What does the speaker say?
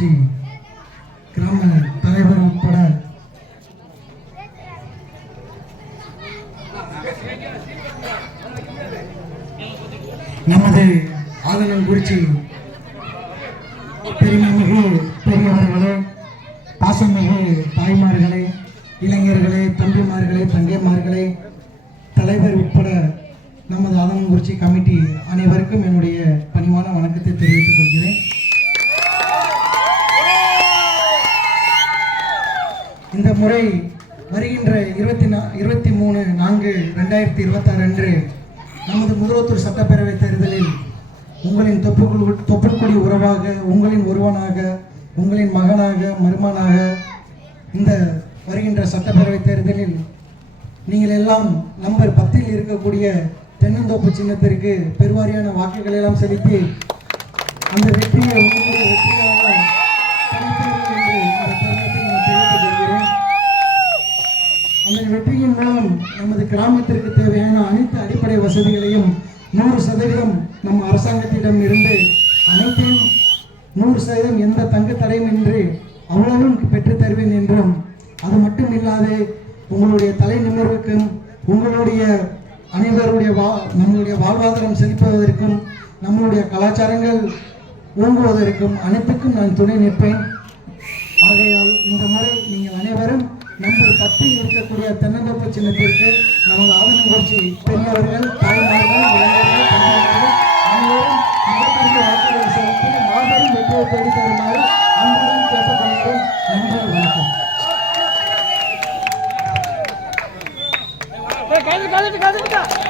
ஆதனங்குறிச்சி கிராம தலைவர் உட்பட நமது ஆதனங்குறிச்சி பெருமைமிகு பெரியவர்களே, பாசமிகு தாய்மார்களே, இளைஞர்களே, தம்பிமார்களே, தங்கைமார்களே, தலைவர் உட்பட நமது ஆதனங்குறிச்சி கமிட்டி அனைவருக்கும் என்னுடைய பணிவான வணக்கத்தை தெரிவித்துக் கொள்கிறேன். இந்த முறை வருகின்ற 23/4/2026 அன்று நமது முதலத்தூர் சட்டப்பேரவை தேர்தலில் உங்களின் தொப்புள்கொடி உறவாக, உங்களின் ஒருவனாக, உங்களின் மகனாக, மருமனாக இந்த வருகின்ற சட்டப்பேரவை தேர்தலில் நீங்கள் எல்லாம் நம்பர் 10 இருக்கக்கூடிய தென்னந்தோப்பு சின்னத்திற்கு பெருவாரியான வாக்குகள் எல்லாம் செலுத்தி அந்த வெற்றியை உங்களுடைய வெற்றியாக படைப்பீர்கள் என்று இந்த தருணத்தில் நான் தெரிவித்துக் கொள்கிறேன். அந்த வெற்றியின் மூலம் நமது கிராமத்திற்கு தேவையான அனைத்து அடிப்படை வசதிகளையும் 100% நம் அரசாங்கத்திடம் இருந்து அனைத்தையும் 100% எந்த தங்கு தடையுமின்றி அவ்வளவும் பெற்றுத் தருவேன் என்றும், அது மட்டும் இல்லாது உங்களுடைய தலை நிமிர்வுக்கும், உங்களுடைய அனைவருடைய நம்மளுடைய வாழ்வாதாரம் செழிப்பதற்கும், நம்மளுடைய கலாச்சாரங்கள் ஓங்குவதற்கும் அனைத்துக்கும் நான் துணை நிற்பேன். ஆகையால் இந்த முறை நீங்கள் அனைவரும் நம்பர் 10 இருக்கக்கூடிய தென்னந்தோப்பு சின்னத்திற்கு நமது ஆதனங்குறிச்சி பெரியவர்கள், தாய்மார்கள், இளைஞர்கள், தம்பிமார்கள் அனைவரும் மிகப்பெரிய வாக்குகளை செலுத்தி மாபெரும் வெற்றியை தேடி தருமாறு அன்புடன் கேட்டுக்கொள்கிறோம். நன்றி, வணக்கம்.